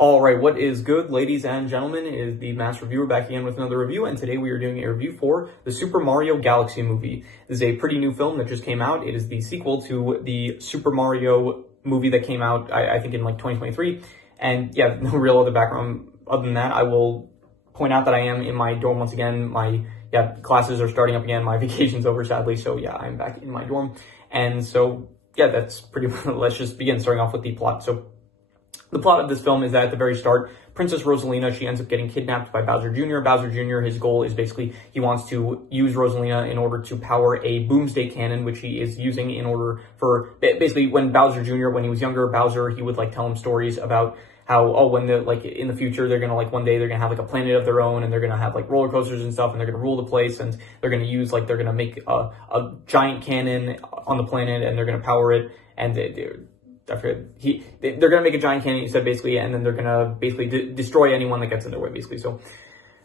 All right, what is good, ladies and gentlemen? It is the Mass Reviewer back again with another review, and today we are doing a review for the Super Mario Galaxy movie. This is a pretty new film that just came out. It is the sequel to the Super Mario movie that came out, I think, in like 2023. And yeah, no real other background other than that. I will point out that I am in my dorm once again. My classes are starting up again. My vacation's over, sadly, so yeah, I'm back in my dorm. And so yeah, that's pretty much. Let's just begin, starting off with the plot. So the plot of this film is that at the very start, Princess Rosalina, she ends up getting kidnapped by Bowser Jr. Bowser Jr., his goal is basically he wants to use Rosalina in order to power a boomsday cannon, which he is using in order for, basically when Bowser Jr., when he was younger, Bowser, he would like tell him stories about how, when the, like in the future, they're going to one day they're going to have like a planet of their own, and they're going to have like roller coasters and stuff, and they're going to rule the place, and they're going to use they're going to make a giant cannon on the planet, and they're going to power it, and they're gonna make a giant cannon, you said, basically, and then they're gonna basically destroy anyone that gets in their way, basically. So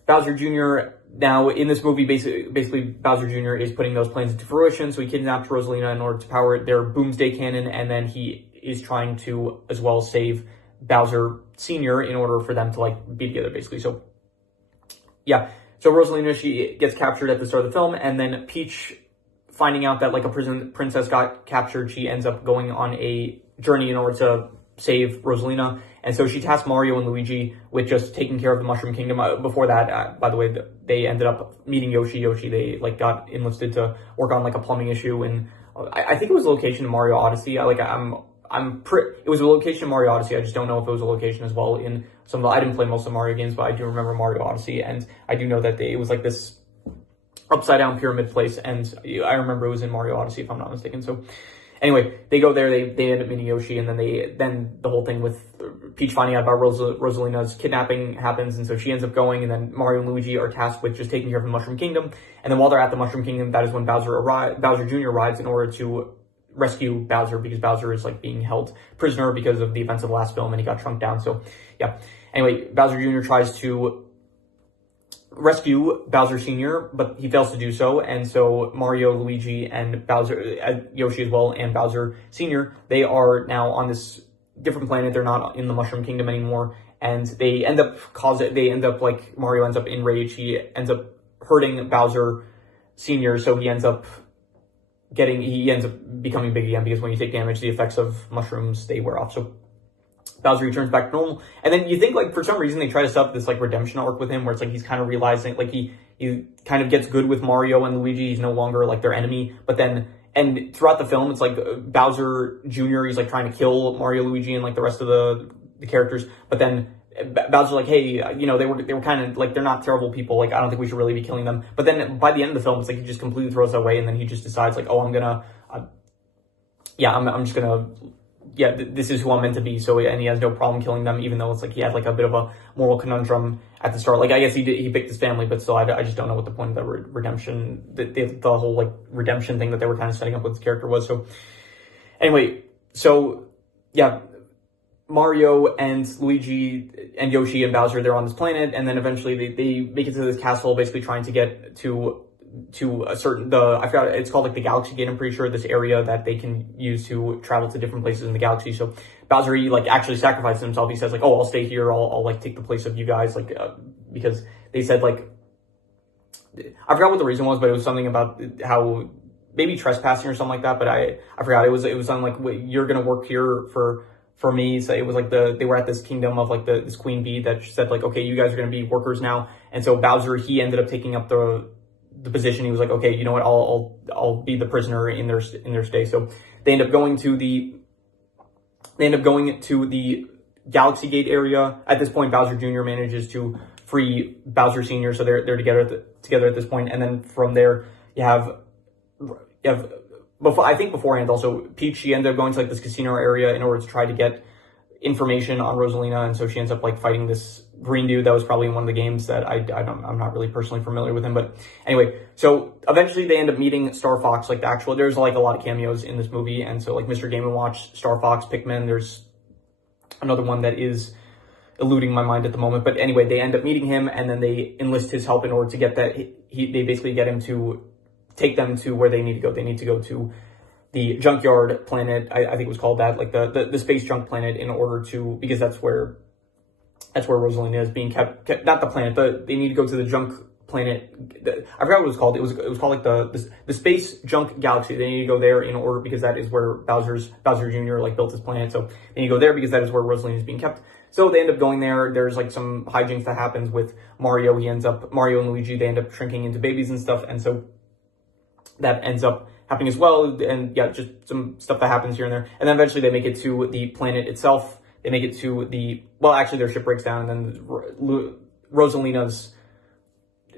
Bowser Jr. now in this movie, basically Bowser Jr. is putting those plans into fruition. So he kidnaps Rosalina in order to power their boomsday cannon, and then he is trying to as well save Bowser Sr. in order for them to be together, basically. So yeah, so Rosalina, she gets captured at the start of the film, and then Peach, finding out that a prison princess got captured, she ends up going on a journey in order to save Rosalina. And so she tasked Mario and Luigi with just taking care of the Mushroom Kingdom. Before that, by the way, they ended up meeting Yoshi. They got enlisted to work on a plumbing issue, and I think it was a location in Mario Odyssey. It was a location in Mario Odyssey. I just don't know if it was a location as well in some of the, I didn't play most of Mario games, but I do remember Mario Odyssey, and I do know that it was this upside down pyramid place, and I remember it was in Mario Odyssey, if I'm not mistaken. So anyway, they go there, they end up meeting Yoshi, and then the whole thing with Peach finding out about Rosalina's kidnapping happens, and so she ends up going, and then Mario and Luigi are tasked with just taking care of the Mushroom Kingdom. And then while they're at the Mushroom Kingdom, that is when Bowser Jr. arrives in order to rescue Bowser, because Bowser is being held prisoner because of the events of the last film, and he got shrunk down. So yeah, anyway, Bowser Jr. tries to rescue Bowser Sr., but he fails to do so, and so Mario, Luigi, and Yoshi as well, and Bowser Sr., they are now on this different planet. They're not in the Mushroom Kingdom anymore, and Mario ends up enraged. He ends up hurting Bowser Sr., so he ends up becoming big again, because when you take damage, the effects of mushrooms, they wear off. So Bowser returns back to normal, and then you think for some reason they try to set up this redemption arc with him, where it's he's kind of realizing he kind of gets good with Mario and Luigi. He's no longer their enemy, but then and throughout the film it's Bowser Jr. he's trying to kill Mario, Luigi, and the rest of the characters, but then Bowser's hey, they were kind of they're not terrible people, I don't think we should really be killing them. But then by the end of the film, it's he just completely throws that away, and then he just decides I'm just gonna, this is who I'm meant to be. So, and he has no problem killing them, even though it's he had a bit of a moral conundrum at the start. I guess he picked his family, but still, I just don't know what the point of the redemption, the whole redemption thing that they were kind of setting up with his character was. So anyway, so yeah, Mario and Luigi and Yoshi and Bowser, they're on this planet, and then eventually they make it to this castle, basically trying to get to a certain, I forgot, it's called the Galaxy Gate, I'm pretty sure, this area that they can use to travel to different places in the galaxy. So Bowser, he actually sacrifices himself. He says I'll stay here, I'll take the place of you guys, because they said I forgot what the reason was, but it was something about how maybe trespassing or something like that, but I forgot. It was something you're gonna work here for me. So it was they were at this kingdom of this queen bee that said okay, you guys are gonna be workers now. And so Bowser, he ended up taking up the position. He was okay, you know what, I'll be the prisoner in their stay. So they end up going to the Galaxy Gate area. At this point, Bowser Jr. manages to free Bowser Sr., so they're together at this point. And then from there, you have beforehand also, Peach, she ended up going to this casino area in order to try to get information on Rosalina, and so she ends up fighting this green dude that was probably in one of the games that I'm not really personally familiar with him. But anyway, so eventually they end up meeting Star Fox, there's a lot of cameos in this movie, and so Mr. Game & Watch, Star Fox, Pikmin, there's another one that is eluding my mind at the moment. But anyway, they end up meeting him, and then they enlist his help in order to get that, they basically get him to take them to where they need to go. They need to go to the junkyard planet, I think it was called that, the space junk planet, in order to, because that's where That's where Rosalina is being kept not the planet, they need to go to the junk planet. I forgot what it was called. It was called like the space junk galaxy. They need to go there in order because that is where Bowser Jr. like built his planet. So they need to go there because that is where Rosalina is being kept. So they end up going there. There's like some hijinks that happens with Mario. Mario and Luigi, they end up shrinking into babies and stuff. And so that ends up happening as well. And yeah, just some stuff that happens here and there. And then eventually they make it to the planet itself. They make it to actually their ship breaks down, and then Rosalina's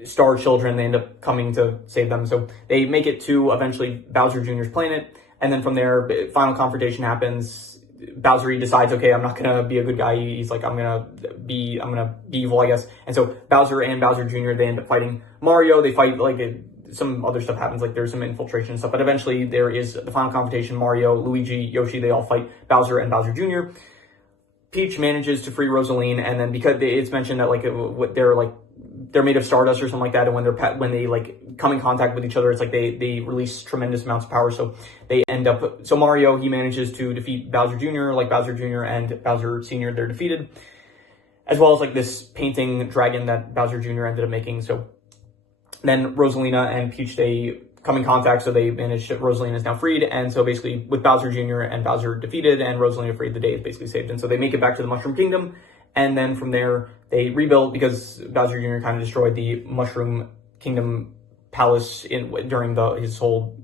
star children, they end up coming to save them. So they make it to eventually Bowser Jr.'s planet. And then from there, final confrontation happens. Bowser decides, okay, I'm not gonna be a good guy. He's like, I'm gonna be evil, I guess. And so Bowser and Bowser Jr., they end up fighting Mario. They fight some other stuff happens, like there's some infiltration and stuff, but eventually there is the final confrontation. Mario, Luigi, Yoshi, they all fight Bowser and Bowser Jr. Peach manages to free Rosaline, and then because it's mentioned that they're made of stardust or something like that, and when they like come in contact with each other, it's like they release tremendous amounts of power. So they end up. So Mario, he manages to defeat Bowser Jr. Like Bowser Jr. and Bowser Sr., they're defeated, as well as like this painting dragon that Bowser Jr. ended up making. So then Rosalina and Peach, they come in contact, so they manage. Rosalina is now freed, and so basically with Bowser Jr. and Bowser defeated and Rosalina freed, the day is basically saved. And so they make it back to the Mushroom Kingdom, and then from there they rebuild because Bowser Jr. kind of destroyed the Mushroom Kingdom palace during his whole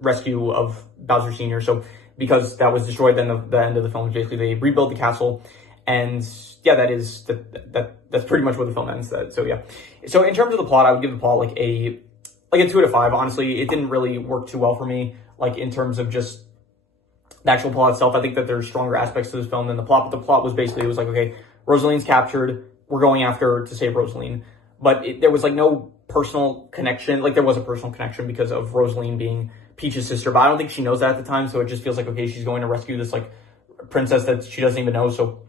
rescue of Bowser Sr. So because that was destroyed, then the end of the film, basically they rebuild the castle, and yeah, that's pretty much where the film ends. So yeah, so in terms of the plot, I would give the plot like a 2 out of 5. Honestly, it didn't really work too well for me, like in terms of just the actual plot itself. I think that there's stronger aspects to this film than the plot, but the plot was basically, it was like, okay, Rosaline's captured, we're going after her to save Rosaline. But there was like no personal connection. Like there was a personal connection because of Rosaline being Peach's sister, but I don't think she knows that at the time. So it just feels like, okay, she's going to rescue this like princess that she doesn't even know. So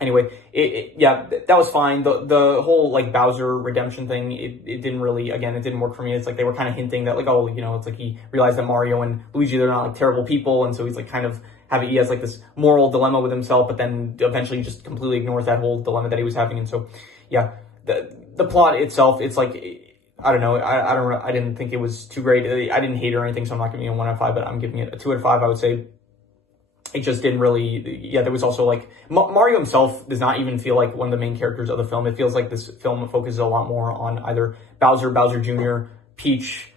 anyway, yeah, that was fine. The whole like Bowser redemption thing, it didn't really, again, it didn't work for me. It's like they were kind of hinting that like, oh, it's like he realized that Mario and Luigi, they're not like terrible people, and so he's like kind of he has like this moral dilemma with himself, but then eventually just completely ignores that whole dilemma that he was having. And so yeah, the plot itself, it's like, I don't know, I didn't think it was too great. I didn't hate it or anything, so I'm not giving it a 1 out of 5, but I'm giving it a 2 out of 5, I would say. It just didn't really, yeah, there was also like, Mario himself does not even feel like one of the main characters of the film. It feels like this film focuses a lot more on either Bowser Jr., Peach,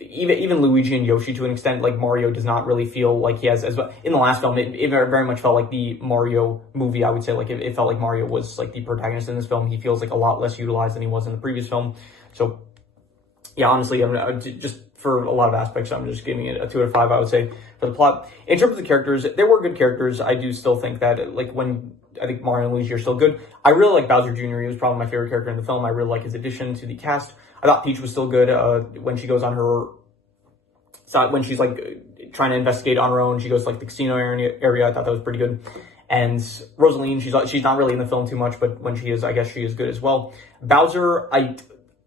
even Luigi and Yoshi to an extent. Like Mario does not really feel like he has, as in the last film, it very much felt like the Mario movie, I would say. Like it felt like Mario was like the protagonist in this film. He feels like a lot less utilized than he was in the previous film. So yeah, honestly, I'm just for a lot of aspects, I'm just giving it a 2 out of 5, I would say, for the plot. In terms of the characters, there were good characters. I do still think that, like, I think Mario and Luigi are still good. I really like Bowser Jr. He was probably my favorite character in the film. I really like his addition to the cast. I thought Peach was still good when she goes on her side, when she's, like, trying to investigate on her own. She goes to, like, the casino area. I thought that was pretty good. And Rosaline, she's not really in the film too much, but when she is, I guess she is good as well. Bowser,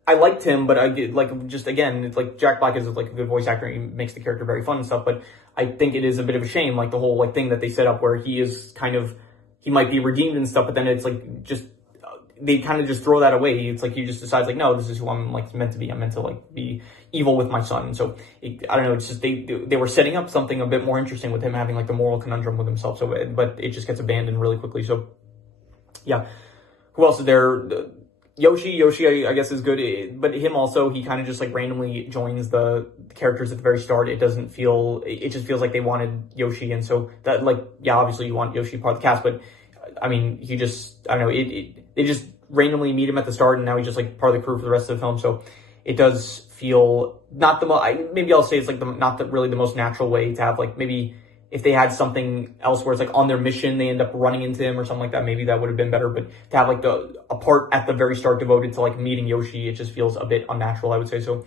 I liked him, but I did, like, just again, it's like Jack Black is like a good voice actor. He makes the character very fun and stuff, but I think it is a bit of a shame, like the whole like thing that they set up where he is he might be redeemed and stuff, but then it's like just, they kind of just throw that away. It's like he just decides like, no, this is who I'm like meant to be. I'm meant to like be evil with my son. And so I don't know. It's just they were setting up something a bit more interesting with him having like the moral conundrum with himself. So, but it just gets abandoned really quickly. So yeah, who else is there? Yoshi, I guess is good, but him also, he kind of just like randomly joins the characters at the very start. It just feels like they wanted Yoshi, and so that like, yeah, obviously you want Yoshi part of the cast, but I mean, he just, I don't know, they just randomly meet him at the start, and now he's just like part of the crew for the rest of the film. So it does feel not the most, maybe I'll say it's like not really the most natural way to have like, maybe if they had something else where it's like on their mission, they end up running into him or something like that, maybe that would have been better. But to have like a part at the very start devoted to like meeting Yoshi, it just feels a bit unnatural, I would say. So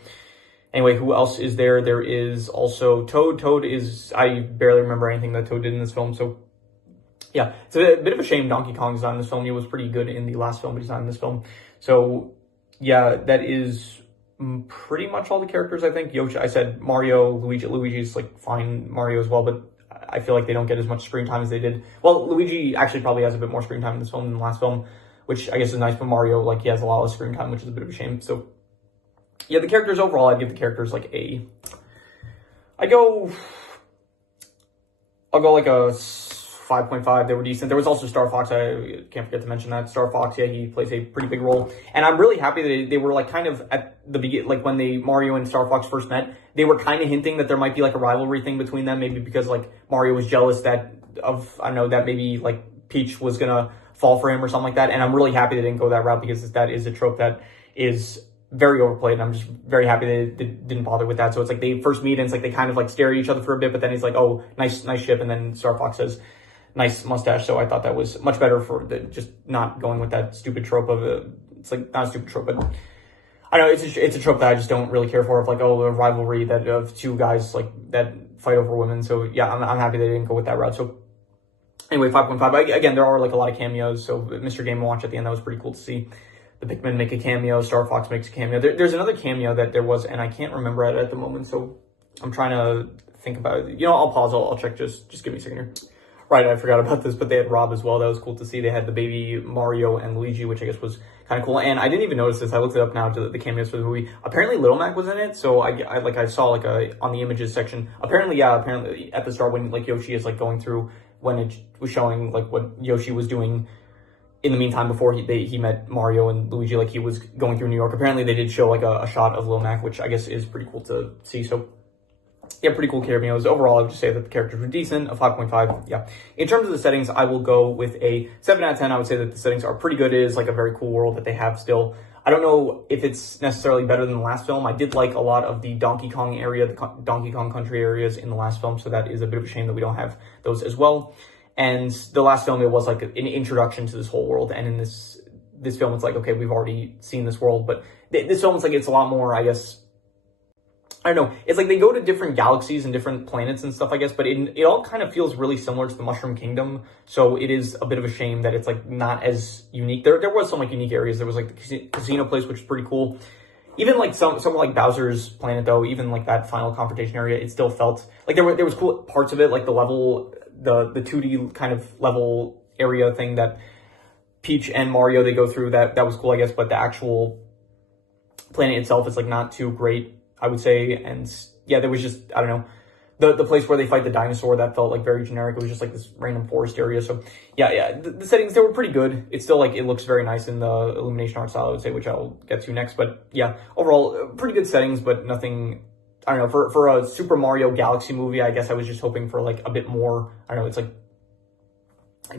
anyway, who else is there? There is also Toad. Toad is, I barely remember anything that Toad did in this film. So yeah, it's a bit of a shame Donkey Kong's not in this film. He was pretty good in the last film, but he's not in this film. So yeah, that is pretty much all the characters, I think. Yoshi, I said Mario, Luigi's like fine, Mario as well, but I feel like they don't get as much screen time as they did. Well, Luigi actually probably has a bit more screen time in this film than the last film, which I guess is nice, but Mario, like, he has a lot of screen time, which is a bit of a shame. So, yeah, the characters overall, I'd give the characters, like, I'll go like a 5.5. They were decent. There was also Star Fox. I can't forget to mention that. Star Fox, yeah, he plays a pretty big role. And I'm really happy that they were like kind of at the beginning, like when Mario and Star Fox first met, they were kind of hinting that there might be like a rivalry thing between them, maybe because like Mario was jealous that maybe like Peach was gonna fall for him or something like that. And I'm really happy they didn't go that route, because that is a trope that is very overplayed, and I'm just very happy they didn't bother with that. So it's like they first meet and it's like they kind of like stare at each other for a bit, but then he's like, oh, nice ship, and then Star Fox says, nice mustache. So I thought that was much better for just not going with that stupid trope of it's like not a stupid trope, but I don't know, it's a trope that I just don't really care for, of like, oh, a rivalry that of two guys like that fight over women. So yeah, I'm happy they didn't go with that route. So anyway, 5.5. Again, there are like a lot of cameos. So Mr. Game & Watch at the end, that was pretty cool to see. The Pikmin make a cameo. Star Fox makes a cameo. There's another cameo that there was, and I can't remember it at the moment, so I'm trying to think about it. You know, I'll pause. I'll check. Just give me a second here. Right, I forgot about this, but they had Rob as well. That was cool to see. They had the baby Mario and Luigi, which I guess was kind of cool. And I didn't even notice this. I looked it up now to the cameos for the movie. Apparently, Little Mac was in it. So I saw like on the images section. Apparently at the start when like Yoshi is like going through, when it was showing like what Yoshi was doing in the meantime before he met Mario and Luigi, like he was going through New York. Apparently they did show like a shot of Lil Mac, which I guess is pretty cool to see. So yeah, pretty cool cameos. Overall, I would just say that the characters were decent, a 5.5. Yeah. In terms of the settings, I will go with a 7 out of 10. I would say that the settings are pretty good. It is like a very cool world that they have still. I don't know if it's necessarily better than the last film. I did like a lot of the Donkey Kong area, the Donkey Kong Country areas in the last film. So that is a bit of a shame that we don't have those as well. And the last film, it was like an introduction to this whole world. And in this film, it's like, okay, we've already seen this world. But this film is like, it's a lot more, I guess, I don't know. It's like they go to different galaxies and different planets and stuff, I guess. But it all kind of feels really similar to the Mushroom Kingdom. So it is a bit of a shame that it's like not as unique. There was some like unique areas. There was like the casino place, which is pretty cool. Even like somewhere like Bowser's Planet, though, even like that final confrontation area, it still felt like there was cool parts of it, like the level, the 2D kind of level area thing that Peach and Mario, they go through. That was cool, I guess. But the actual planet itself is like not too great, I would say. And yeah, there was just, I don't know, the place where they fight the dinosaur, that felt like very generic. It was just like this random forest area. So yeah, the settings, they were pretty good. It's still like, it looks very nice in the illumination art style, I would say, which I'll get to next. But yeah, overall, pretty good settings, but nothing, I don't know, for a Super Mario Galaxy movie, I guess I was just hoping for like a bit more. I don't know, it's like,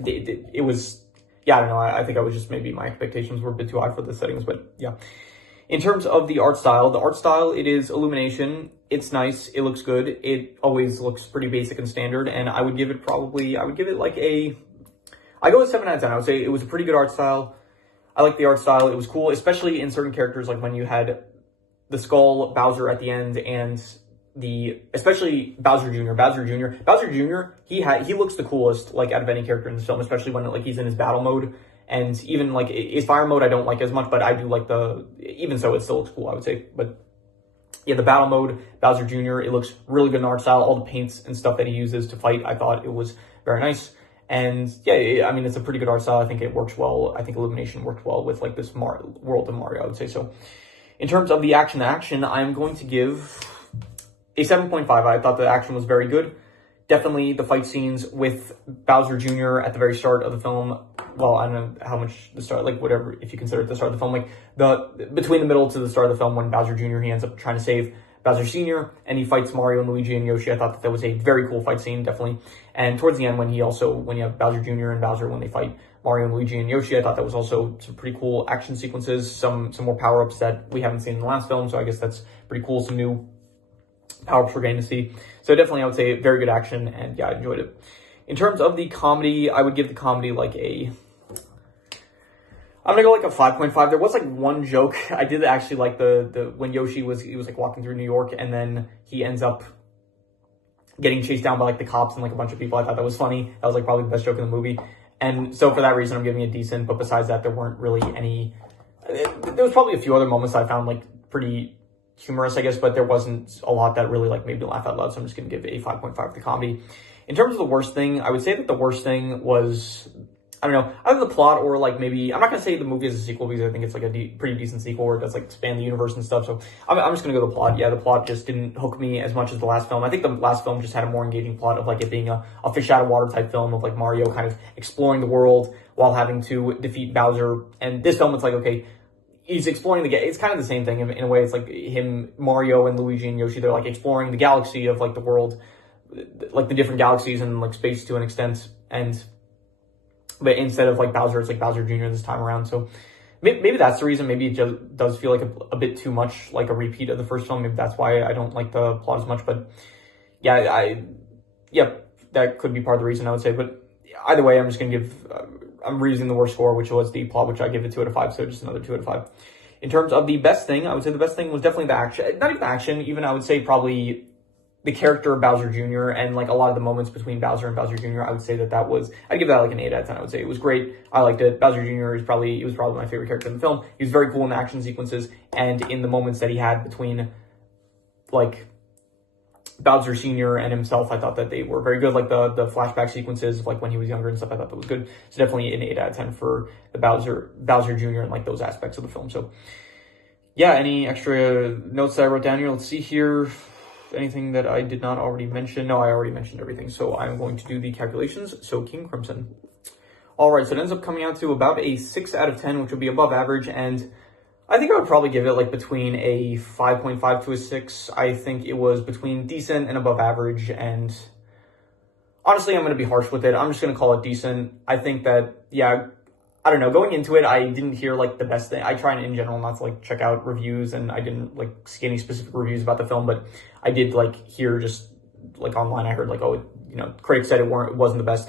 it was, yeah, I don't know. I think I was just, maybe my expectations were a bit too high for the settings, but yeah. In terms of the art style, it is illumination. It's nice. It looks good. It always looks pretty basic and standard. And I would give it like I go with 7 out of 10. I would say it was a pretty good art style. I like the art style. It was cool, especially in certain characters, like when you had the Skull Bowser at the end, and especially Bowser Jr. Bowser Jr. He looks the coolest, like out of any character in this film, especially when like he's in his battle mode. And even like his fire mode, I don't like as much, but I do like even so, it still looks cool, I would say. But yeah, the battle mode, Bowser Jr., it looks really good in art style. All the paints and stuff that he uses to fight, I thought it was very nice. And yeah, I mean, it's a pretty good art style. I think it works well. I think illumination worked well with like this world of Mario, I would say. So in terms of the action, I'm going to give a 7.5. I thought the action was very good. Definitely the fight scenes with Bowser Jr. at the very start of the film. Well, I don't know how much the start, like whatever, if you consider it the start of the film, like between the middle to the start of the film when Bowser Jr., he ends up trying to save Bowser Sr. and he fights Mario and Luigi and Yoshi. I thought that was a very cool fight scene, definitely. And towards the end, when you have Bowser Jr. and Bowser, when they fight Mario and Luigi and Yoshi, I thought that was also some pretty cool action sequences, some more power-ups that we haven't seen in the last film. So I guess that's pretty cool. Some new power-ups we're getting to see. So definitely, I would say very good action, and yeah, I enjoyed it. In terms of the comedy, I would give the comedy like I'm gonna go like a 5.5. There was like one joke. I did actually like the when Yoshi was like walking through New York, and then he ends up getting chased down by like the cops and like a bunch of people. I thought that was funny. That was like probably the best joke in the movie. And so for that reason, I'm giving it decent. But besides that, there weren't really any. There was probably a few other moments I found like pretty humorous, I guess, but there wasn't a lot that really like made me laugh out loud. So I'm just gonna give a 5.5 to the comedy. In terms of the worst thing, I would say that the worst thing was, I don't know, either the plot or like maybe, I'm not gonna say the movie is a sequel because I think it's like a pretty decent sequel where it does like expand the universe and stuff. So I'm just gonna go with the plot. Yeah, the plot just didn't hook me as much as the last film. I think the last film just had a more engaging plot of like it being a fish out of water type film of like Mario kind of exploring the world while having to defeat Bowser. And this film, it's like, okay, he's exploring the game. It's kind of the same thing in a way. It's like him, Mario and Luigi and Yoshi, they're like exploring the galaxy of like the world, like the different galaxies and like space to an extent. But instead of like Bowser, it's like Bowser Jr. this time around. So maybe that's the reason. Maybe it just does feel like a bit too much like a repeat of the first film. Maybe that's why I don't like the plot as much. But yeah, that could be part of the reason, I would say. But either way, I'm just going to give, I'm reusing the worst score, which was the plot, which I give it 2 out of 5. So just another 2 out of 5. In terms of the best thing, I would say the best thing was definitely the action. Not even the action, even I would say probably the character of Bowser Jr. and like a lot of the moments between Bowser and Bowser Jr. I would say that was, I'd give that like an 8 out of 10. I would say it was great. I liked it. Bowser Jr. He was probably my favorite character in the film. He was very cool in the action sequences and in the moments that he had between like Bowser Sr. and himself. I thought that they were very good. Like the flashback sequences of like when he was younger and stuff, I thought that was good. So definitely an 8 out of 10 for the Bowser Jr. and like those aspects of the film. So yeah, any extra notes that I wrote down here? Let's see here. Anything that I did not already mention? No, I already mentioned everything. So I'm going to do the calculations. So King Crimson. All right, so it ends up coming out to about a 6 out of 10, which would be above average. And I think I would probably give it like between a 5.5 to a 6. I think it was between decent and above average. And honestly, I'm going to be harsh with it. I'm just going to call it decent. I think that, yeah, I don't know, going into it, I didn't hear like the best thing. I try in general not to like check out reviews, and I didn't like see any specific reviews about the film, but I did like hear just like online, I heard like, oh, critics said it wasn't the best,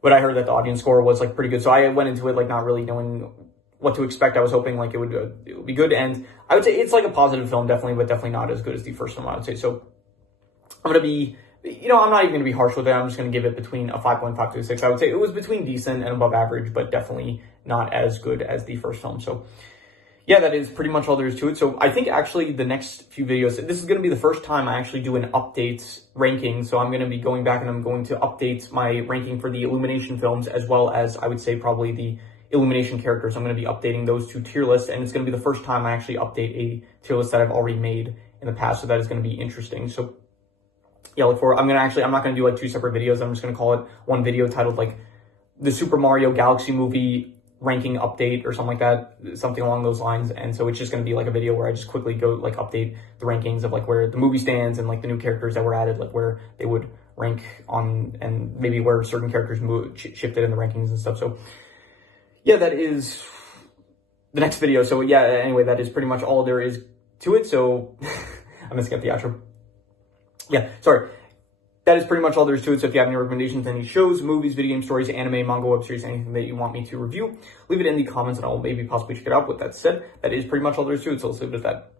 but I heard that the audience score was like pretty good. So I went into it like not really knowing what to expect. I was hoping like it would be good, and I would say it's like a positive film, definitely, but definitely not as good as the first film, I would say. So I'm going to be, I'm not even going to be harsh with it. I'm just going to give it between a 5.5 to a 6. I would say it was between decent and above average, but definitely not as good as the first film. So yeah, that is pretty much all there is to it. So I think actually the next few videos, this is going to be the first time I actually do an update ranking. So I'm going to be going back and I'm going to update my ranking for the Illumination films, as well as I would say probably the Illumination characters. I'm going to be updating those 2 tier lists, and it's going to be the first time I actually update a tier list that I've already made in the past. So that is going to be interesting. So yeah, look forward. I'm not going to do like 2 separate videos. I'm just going to call it one video titled like the Super Mario Galaxy movie ranking update or something like that, something along those lines. And so it's just going to be like a video where I just quickly go like update the rankings of like where the movie stands and like the new characters that were added, like where they would rank on, and maybe where certain characters shifted in the rankings and stuff. So yeah, that is the next video. So yeah, anyway, that is pretty much all there is to it. So I'm going to skip the outro. Yeah, sorry. That is pretty much all there is to it. So if you have any recommendations, any shows, movies, video game stories, anime, manga, web series, anything that you want me to review, leave it in the comments and I will maybe possibly check it out. With that said, that is pretty much all there is to it. So let's leave it at that.